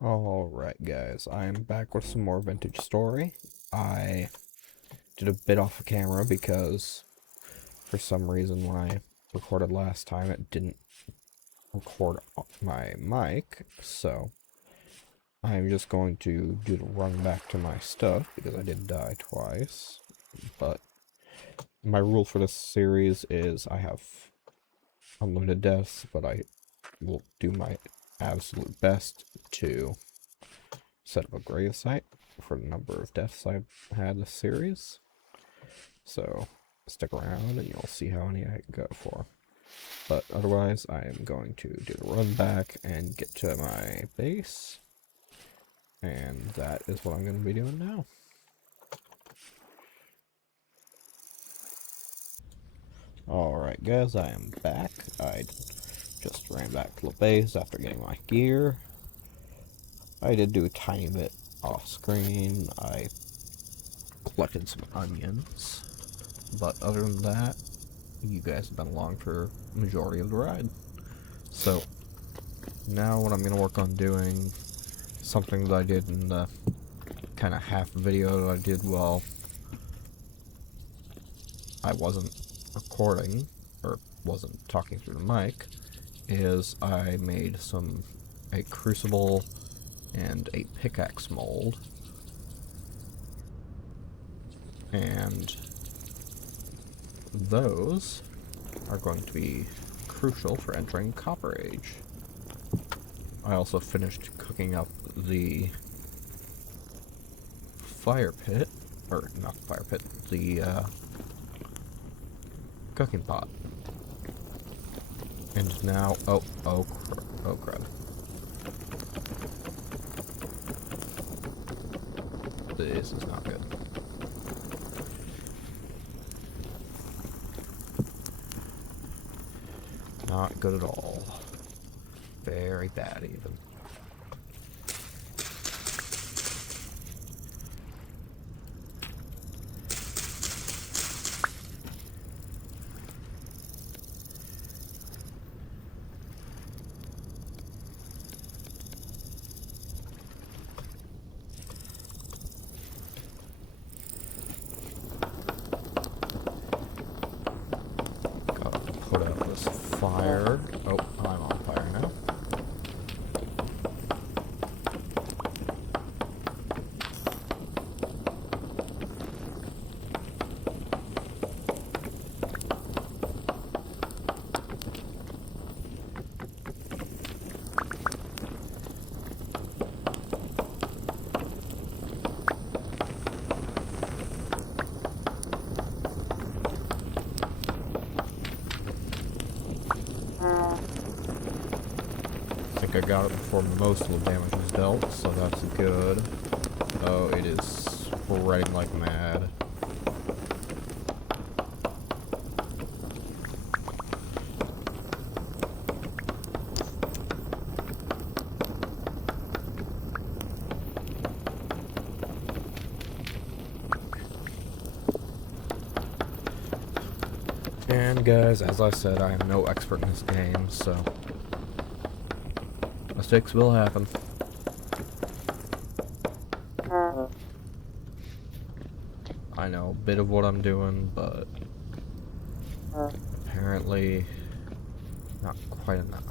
Alright guys, I'm back with some more vintage story. I did a bit off camera because for some reason when I recorded last time it didn't record my mic, so I'm just going to do the run back to my stuff because I did die twice. But my rule for this series is I have unlimited deaths, but I will do my absolute best to set up a grave site for the number of deaths I've had this series. So stick around and you'll see how many I go for. But otherwise, I am going to do the run back and get to my base. And that is what I'm going to be doing now. Alright guys, I am back. I just ran back to the base after getting my gear. I did do a tiny bit off screen. I collected some onions. But other than that, you guys have been along for the majority of the ride. So, now what I'm going to work on doing, something that I did in the kind of half video that I did while I wasn't recording, or wasn't talking through the mic, is I made a crucible and a pickaxe mold. And those are going to be crucial for entering Copper Age. I also finished cooking up the fire pit, or not the fire pit, the cooking pot. And now, oh crud. This is not good. Not good at all. Very bad, even. Gotta put out this fire. Oh, I'm on fire now. I think I got it before most of the damage was dealt, so that's good. Oh, it is spreading like mad. And guys, as I said, I am no expert in this game, so mistakes will happen. I know a bit of what I'm doing, but apparently not quite enough.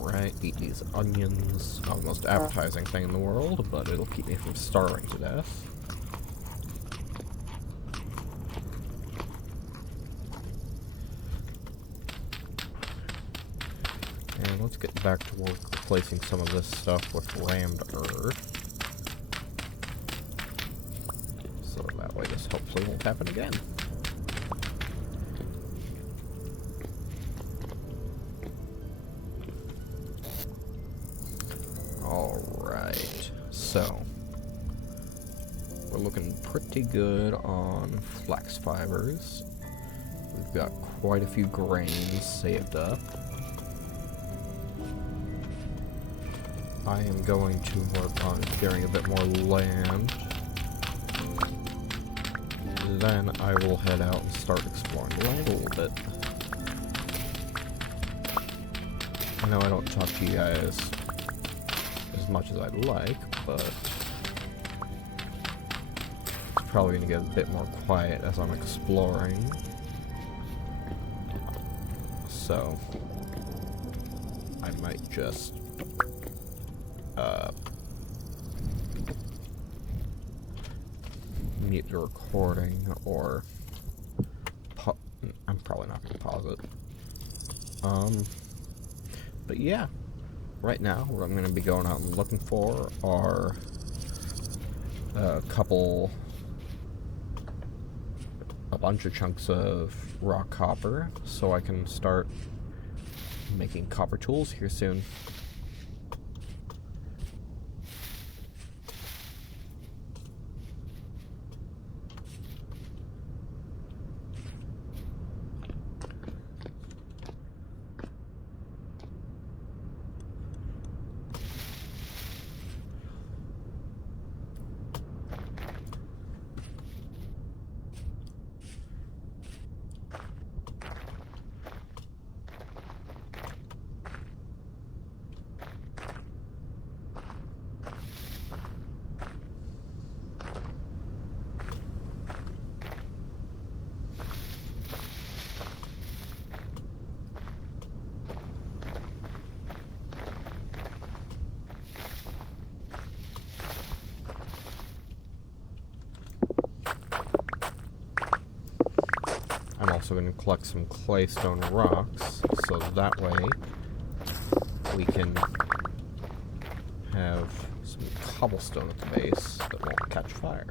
Alright, eat these onions. Not the most appetizing thing in the world, but it'll keep me from starving to death. And let's get back to work replacing some of this stuff with rammed earth. hopefully won't happen again. Alright, so we're looking pretty good on flax fibers. We've got quite a few grains saved up. I am going to work on clearing a bit more land. Then I will head out and start exploring the land a little bit. I know I don't talk to you guys as much as I'd like, but it's probably going to get a bit more quiet as I'm exploring. So I might just mute the recording, or I'm probably not going to pause it. But yeah, right now what I'm going to be going out and looking for are a bunch of chunks of raw copper, so I can start making copper tools here soon. I'm also going to collect some claystone rocks, so that way we can have some cobblestone at the base that won't catch fire.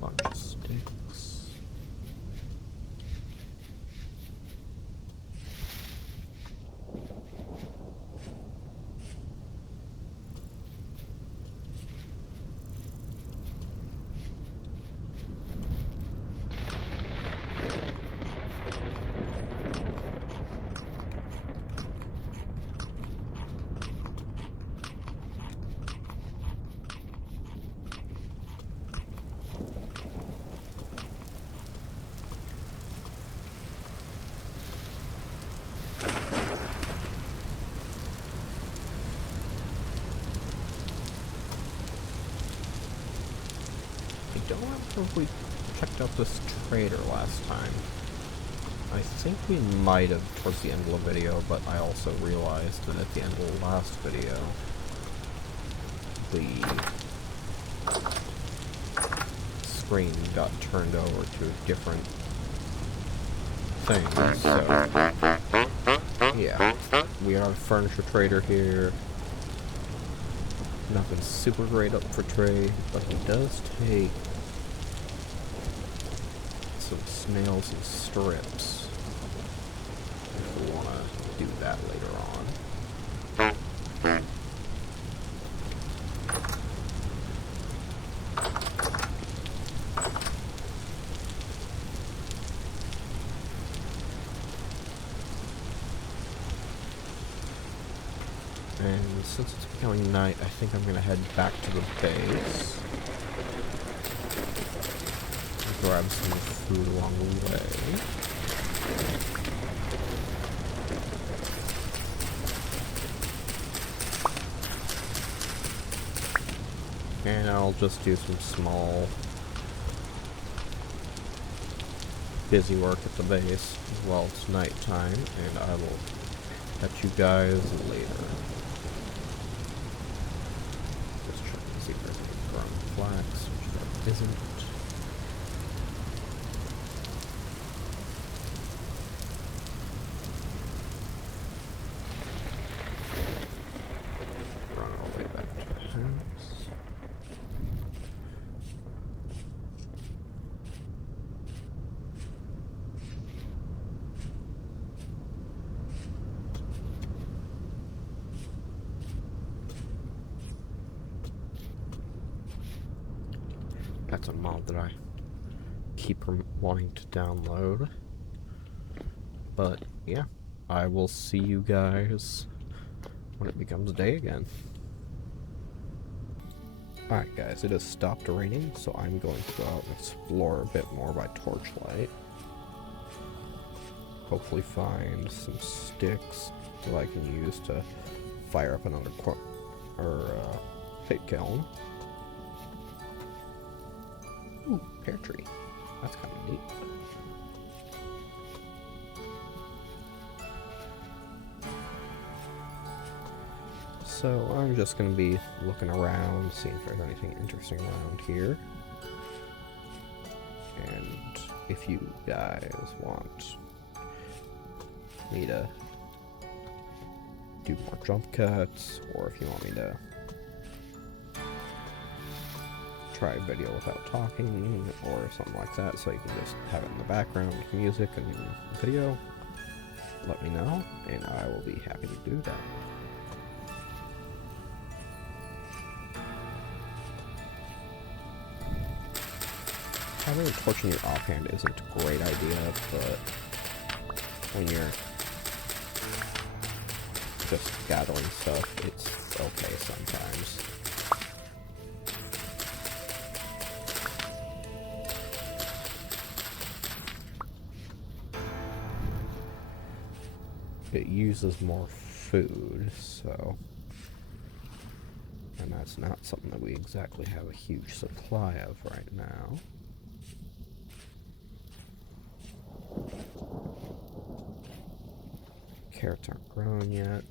Bunch of sticks. I don't remember if we checked out this trader last time. I think we might have towards the end of the video, but I also realized that at the end of the last video, the screen got turned over to a different thing, so yeah. We are a furniture trader here. Nothing super great up for trade, but he does take some snails and strips if we want to do that later on. And since it's becoming night, I think I'm going to head back to the base. grab some food along the way. And I'll just do some small busy work at the base while it's nighttime, and I will catch you guys later. Just checking to see if there's any grown flax, which there isn't. Run all the way back to the house. That's a mod that I keep wanting to download. But yeah, I will see you guys when it becomes day again. Alright guys, it has stopped raining, so I'm going to go out and explore a bit more by torchlight. Hopefully find some sticks that I can use to fire up another pit kiln. Ooh, pear tree. That's kind of neat. So I'm just going to be looking around, seeing if there's anything interesting around here. And if you guys want me to do more jump cuts, or if you want me to try a video without talking or something like that, so you can just have it in the background with music and video, let me know and I will be happy to do that. Having a torch in your offhand isn't a great idea, but when you're just gathering stuff, it's okay sometimes. It uses more food, so, and that's not something that we exactly have a huge supply of right now. Carrots aren't grown yet.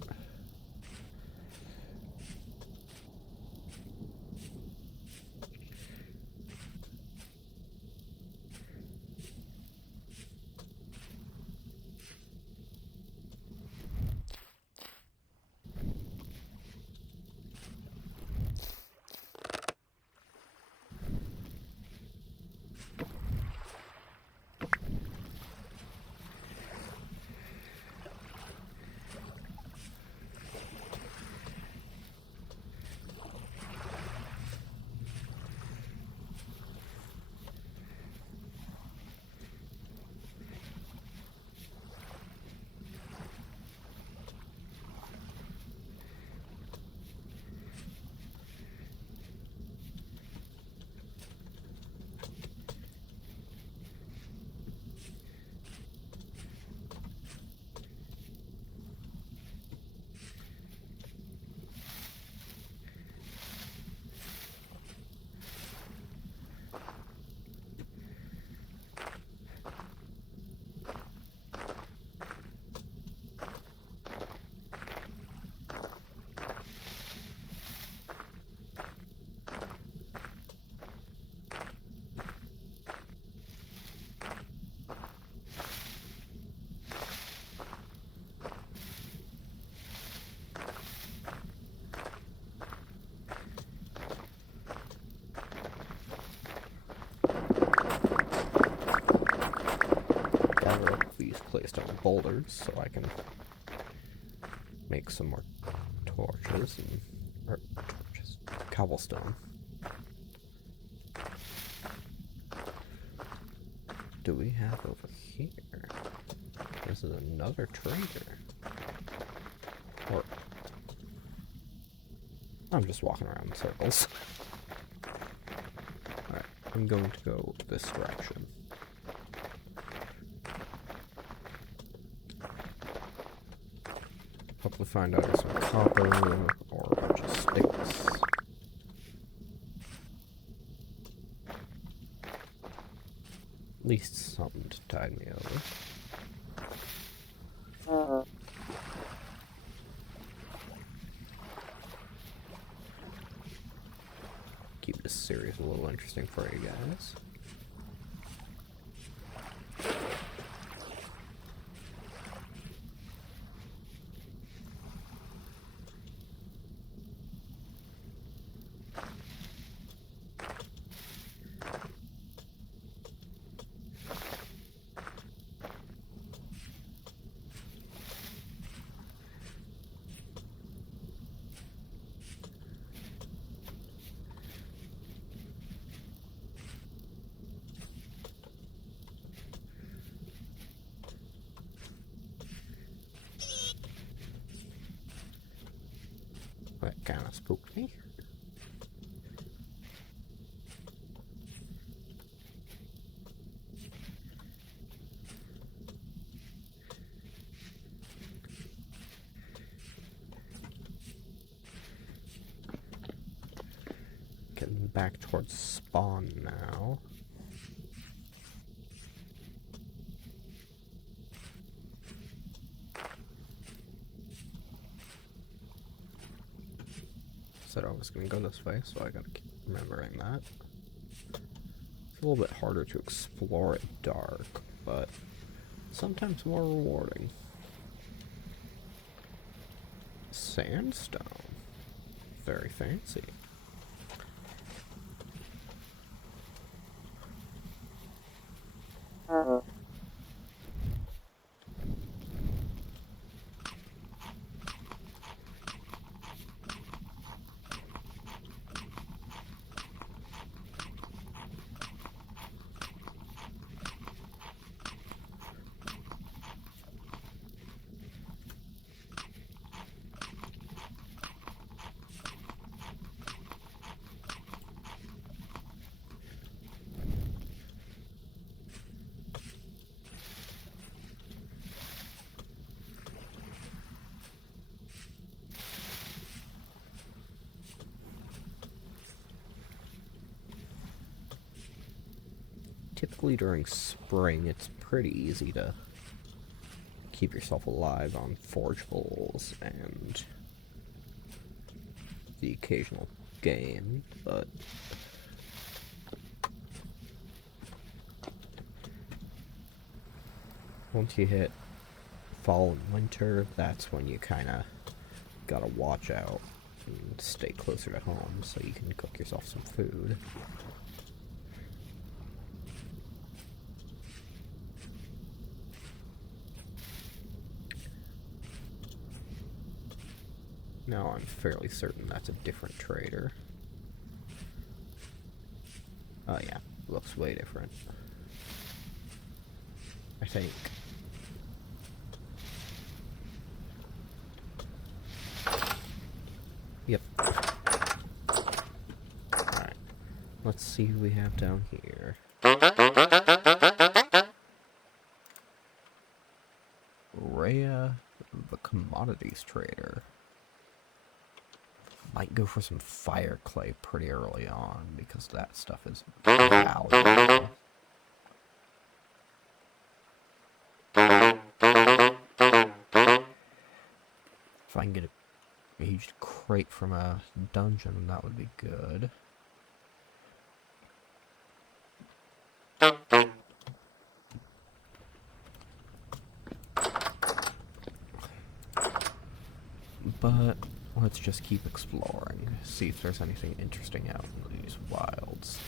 Placed on boulders so I can make some more torches and cobblestone. Do we have over here? This is another trader. Or I'm just walking around in circles. Alright. I'm going to go this direction. Hopefully find either some copper or a bunch of sticks. At least something to tide me over. Keep this series a little interesting for you guys. That kind of spooked me. Getting back towards spawn now. Said I was going to go this way, so I gotta keep remembering that. It's a little bit harder to explore at dark, but sometimes more rewarding. Sandstone. Very fancy. Typically during spring, it's pretty easy to keep yourself alive on forgeables and the occasional game, but once you hit fall and winter, that's when you kind of gotta watch out and stay closer to home so you can cook yourself some food. Now I'm fairly certain that's a different trader. Oh yeah, looks way different. I think. Yep. Alright. Let's see who we have down here. Rhea, the commodities trader. Might go for some fire clay pretty early on because that stuff is valuable. If I can get a aged crate from a dungeon, that would be good. But let's just keep exploring, see if there's anything interesting out in these wilds.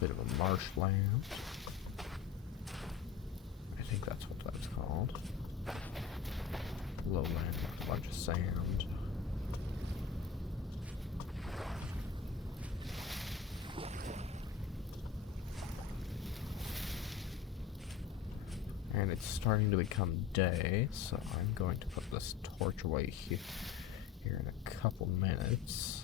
Bit of a marshland. I think that's what that's called. Lowland with a bunch of sand. And it's starting to become day, so I'm going to put this torch away here in a couple minutes.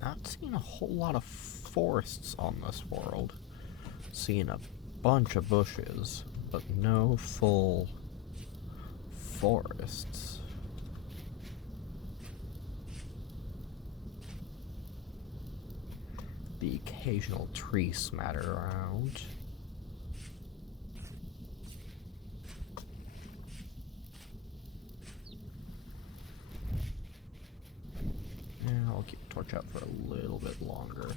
Not seeing a whole lot of forests on this world. Seeing a bunch of bushes, but no full forests. The occasional tree smatter around. And I'll keep the torch out for a little bit longer.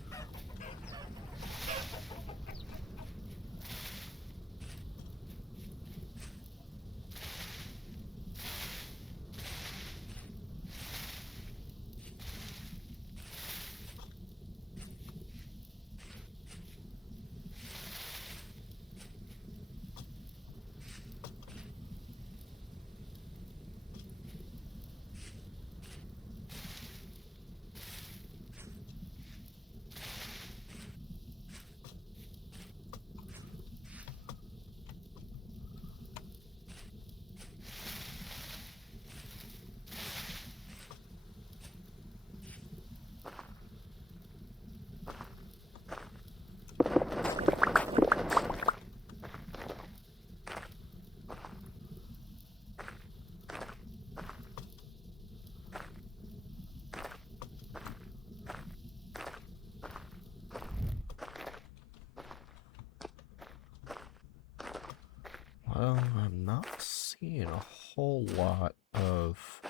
Well, I'm not seeing a whole lot of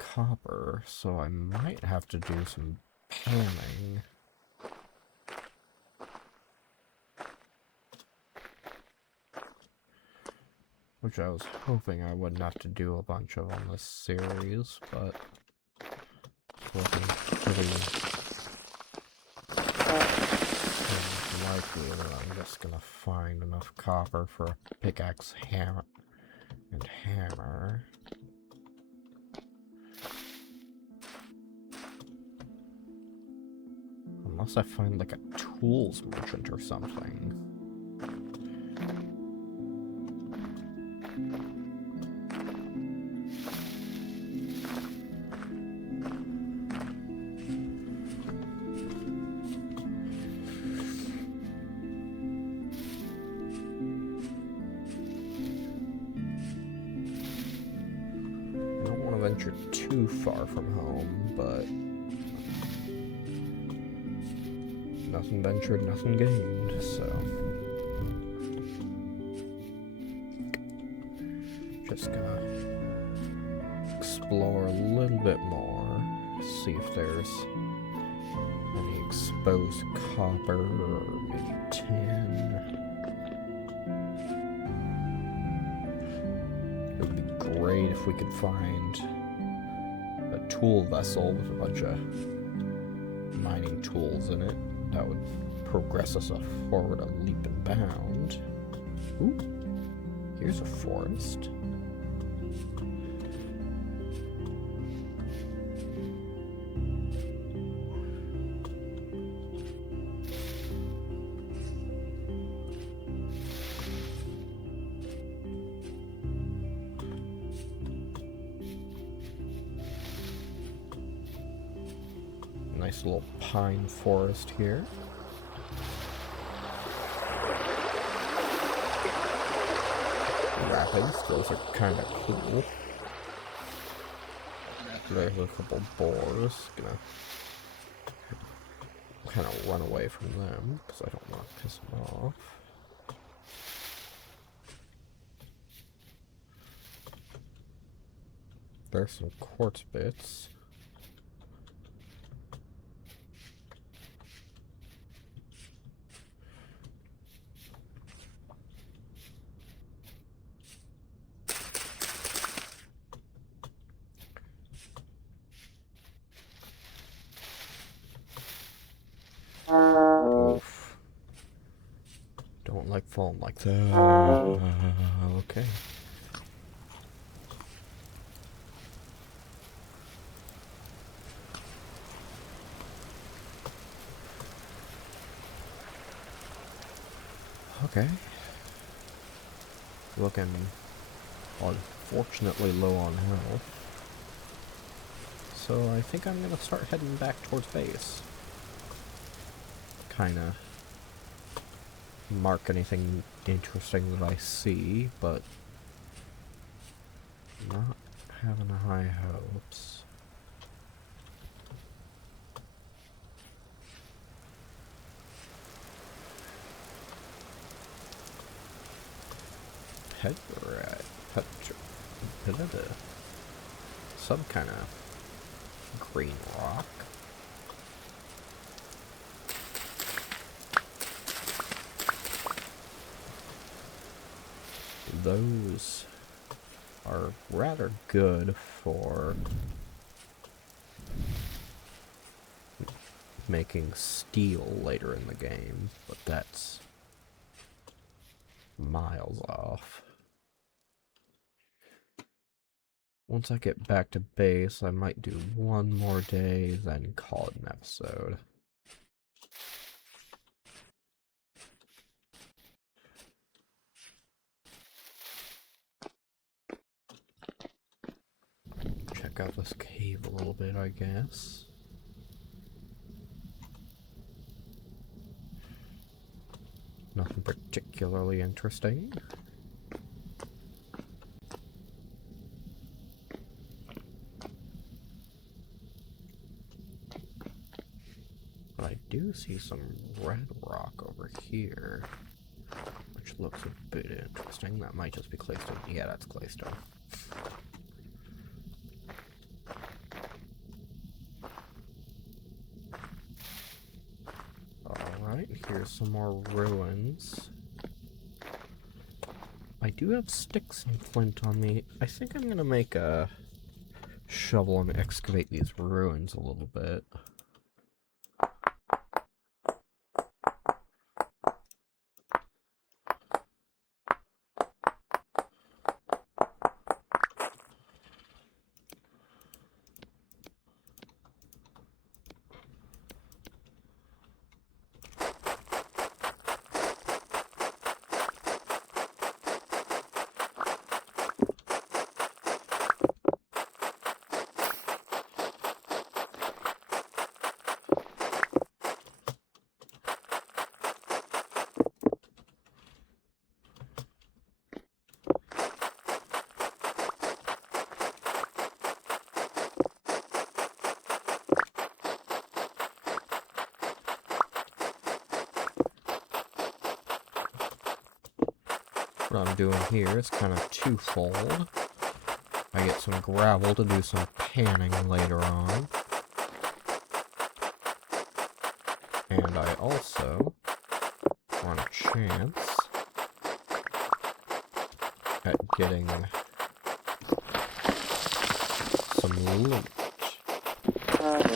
copper, so I might have to do some panning. Which I was hoping I wouldn't have to do a bunch of on this series, but it's looking pretty likely that I'm just gonna find enough copper for a pickaxe, hammer, and hammer. Unless I find like a tools merchant or something. Venture too far from home, but nothing ventured, nothing gained, so just gonna explore a little bit more, see if there's any exposed copper or maybe tin. It would be great if we could find a tool vessel with a bunch of mining tools in it. That would progress us forward a leap and bound. Ooh, here's a forest. Nice little pine forest here. Rapids, those are kind of cool. There's a couple boars. Gonna kind of run away from them because I don't want to piss them off. There's some quartz bits. like falling like that. Okay. Okay. Looking unfortunately low on health. So I think I'm gonna start heading back towards base. Kinda mark anything interesting that I see, but not having high hopes. Some kind of green rock. Those are rather good for making steel later in the game, but that's miles off. Once I get back to base, I might do one more day, then call it an episode. Check out this cave a little bit, I guess. Nothing particularly interesting. But I do see some red rock over here, which looks a bit interesting. That might just be claystone. Yeah, that's claystone. Alright, here's some more ruins. I do have sticks and flint on me. I think I'm gonna make a shovel and excavate these ruins a little bit. What I'm doing here is kind of twofold. I get some gravel to do some panning later on. And I also want a chance at getting some loot. Oh.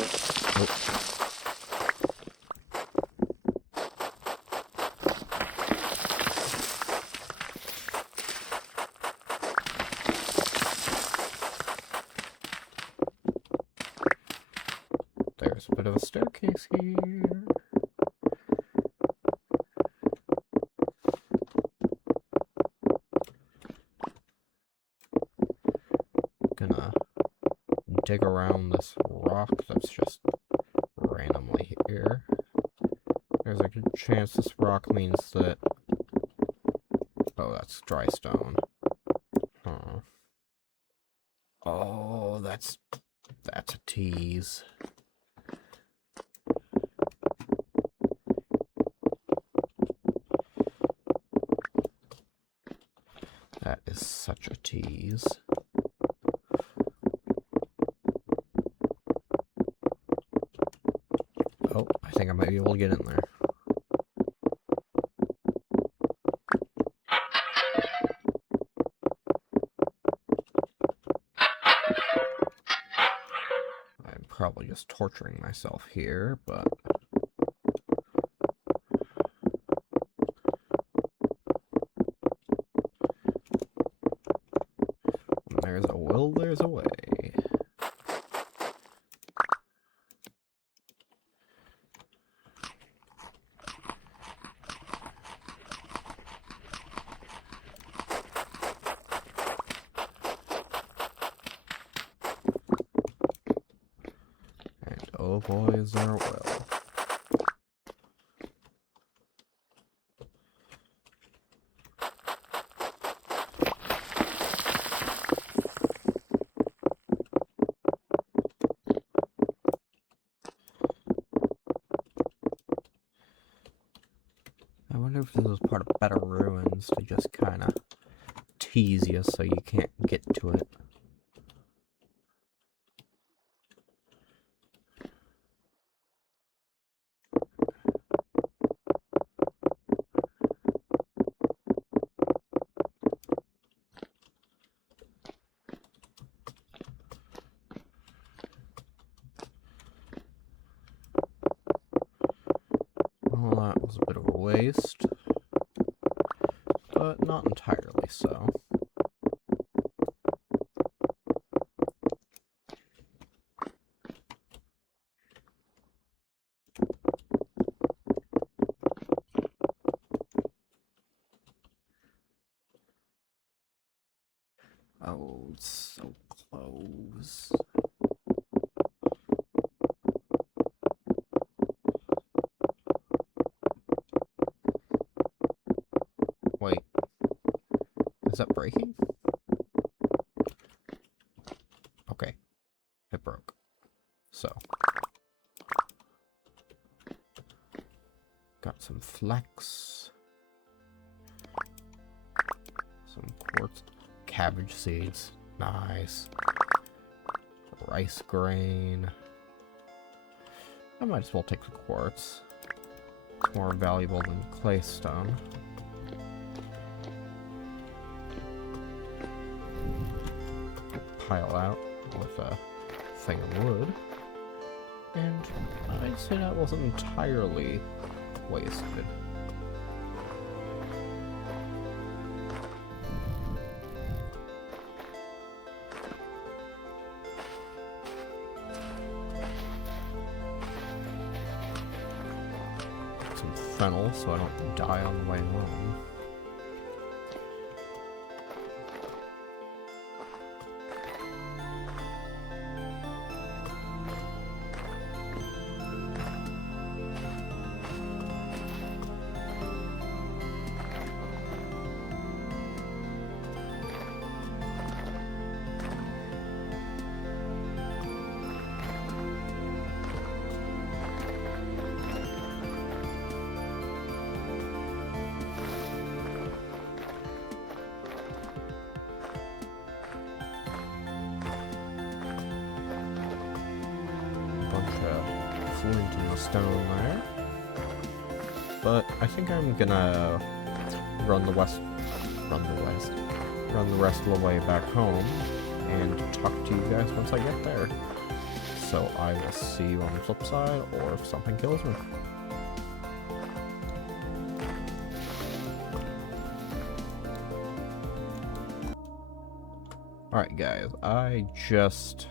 There's a bit of a staircase here. Gonna dig around this rock that's just randomly here. There's a good chance this rock means that... Oh, that's dry stone. Huh. Oh, that's a tease. That is such a tease. Oh, I think I might be able to get in there. I'm probably just torturing myself here, but... boys away. And oh boys, there will. I wonder if this was part of Better Ruins to just kind of tease you so you can't get to it. Well, that was a bit of a waste, but not entirely so. Oh, it's so close. Wait. Is that breaking? Okay. It broke. So. Got some flax. Some quartz. Cabbage seeds. Nice. Rice grain. I might as well take the quartz. It's more valuable than claystone. Pile out with a thing of wood. And I'd say that wasn't entirely wasted. Some fennel so I don't die on the way home. Flint in the stone there. But I think I'm gonna run the rest of the way back home and talk to you guys once I get there. So I will see you on the flip side, or if something kills me. Alright guys, I just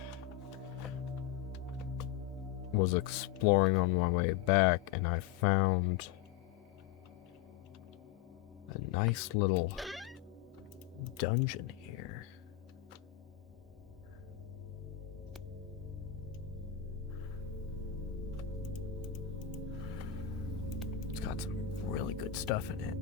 was exploring on my way back and I found a nice little dungeon here. It's got some really good stuff in it.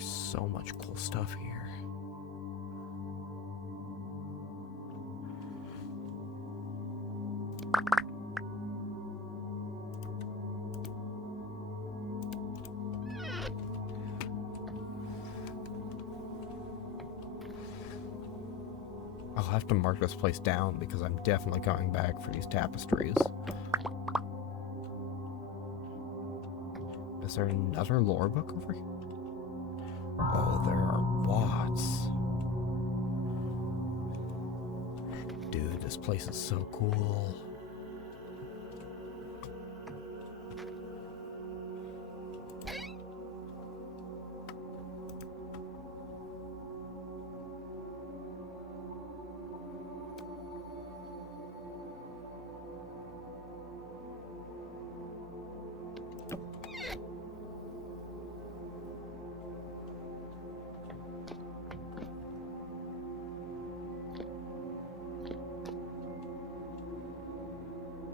So much cool stuff here. I'll have to mark this place down because I'm definitely coming back for these tapestries. Is there another lore book over here? Oh, there are lots. Dude, this place is so cool.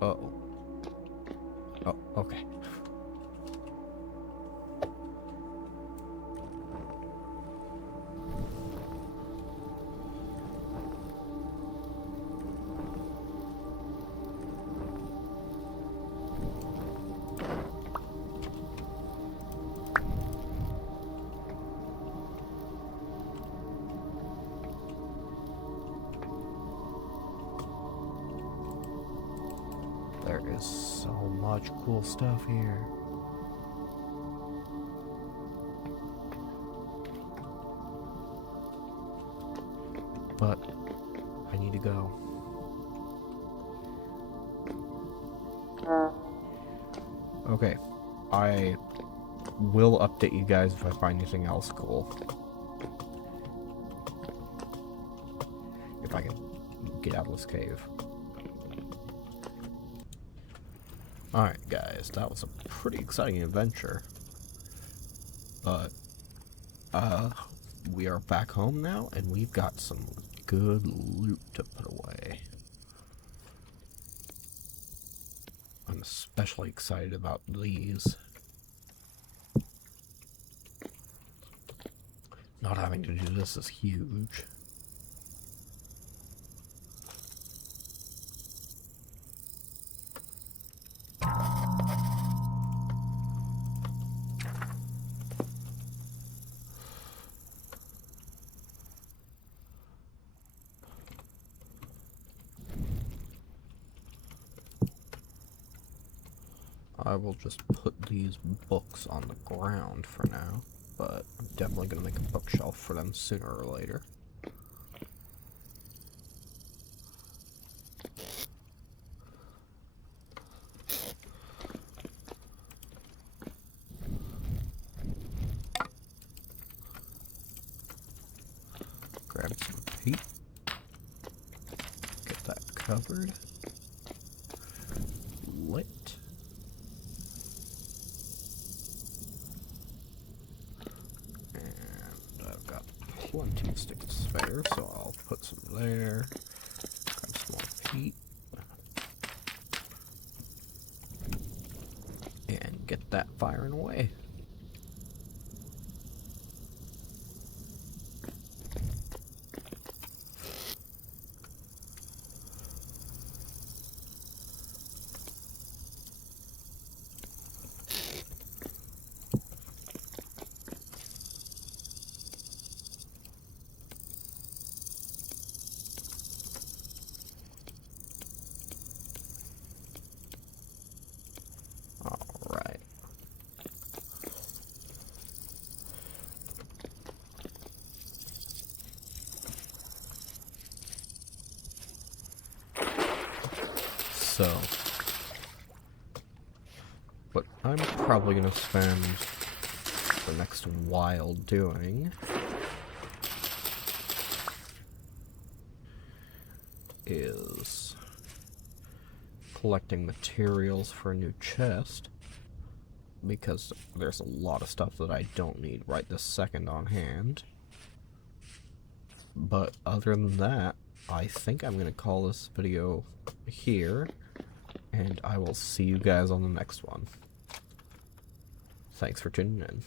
Uh-oh. Oh, okay. There is so much cool stuff here. But I need to go. Okay, I will update you guys if I find anything else cool. If I can get out of this cave. Alright guys, that was a pretty exciting adventure. But, we are back home now, and we've got some good loot to put away. I'm especially excited about these. Not having to do this is huge. I will just put these books on the ground for now, but I'm definitely going to make a bookshelf for them sooner or later. Grab some peat. Get that covered. Lit. Plenty of sticks to spare, so I'll put some there. Grab some more peat. And get that firing away. So, what I'm probably going to spend the next while doing is collecting materials for a new chest, because there's a lot of stuff that I don't need right this second on hand. But other than that, I think I'm going to call this video here, and I will see you guys on the next one. Thanks for tuning in.